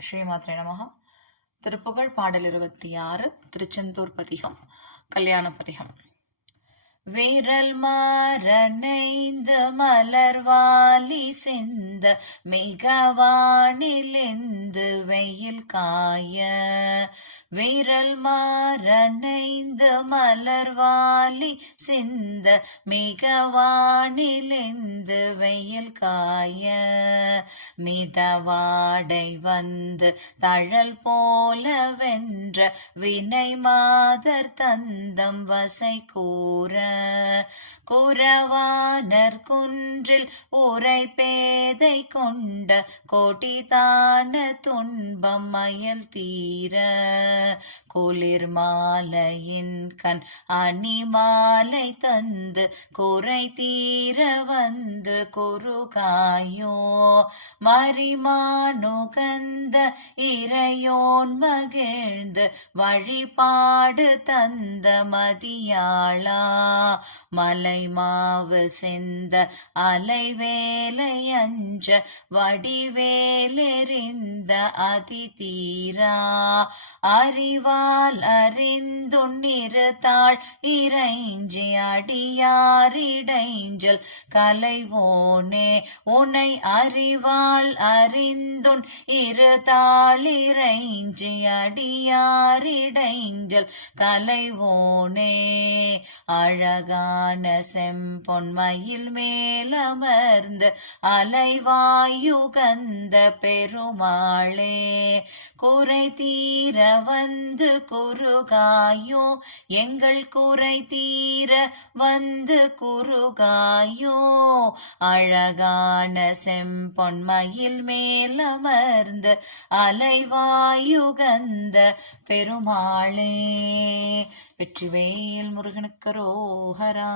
ஸ்ரீமாத்ரே நமகா திருப்புகழ் பாடல் இருபத்தி ஆறு திருச்செந்தூர் பதிகம் கல்யாண பதிகம். விரல் மாறனைந்து மலர்வாலி சிந்த மிகவானிலிந்து வெயில் காய. விரல் மாறனைந்து மலர்வாலி சிந்த மிகவானிலிந்து வெயில் காய. மிதவாடை வந்து தழல் போல வென்ற வினை மாதர் தந்தம் வசை கூற. குறவானர் குன்றில் உரை பேதை கொண்ட கோட்டிதான துன்பம் மயல் தீர. குளிர் மாலையின் கண் அணி மாலை தந்து குறை தீர வந்து குறுகாயோ. மரிமானுகந்த இறையோன் மகிழ்ந்து வழிபாடு தந்த மதியாளா. மலை மாவு செந்த அலைவேலை அஞ்ச வடிவேலெறிந்த அதி தீரா அறிவால் அறிந்துண்ணிருத்தாள் இறைஞ்சி அடியாரிடைஞ்சல் கலைவோனே. உனை அறிவால் அறிந்துன் இருதாளிறைஞ்சி அடியாரிடைஞ்சல் மஞ்சள் கலைவோனே அழகான செம்பொன்மையில் மேலமர்ந்த அலைவாயுகந்த பெருமாளே. குறை தீர வந்து குறுகாயோ எங்கள் குறை தீர வந்து குறுகாயோ. அழகான செம்பொன்மையில் மேலமர்ந்த அலைவாயுகந்த பெருமாளே. வெற்றிவேல் முருகனுக்கு ரோஹரா.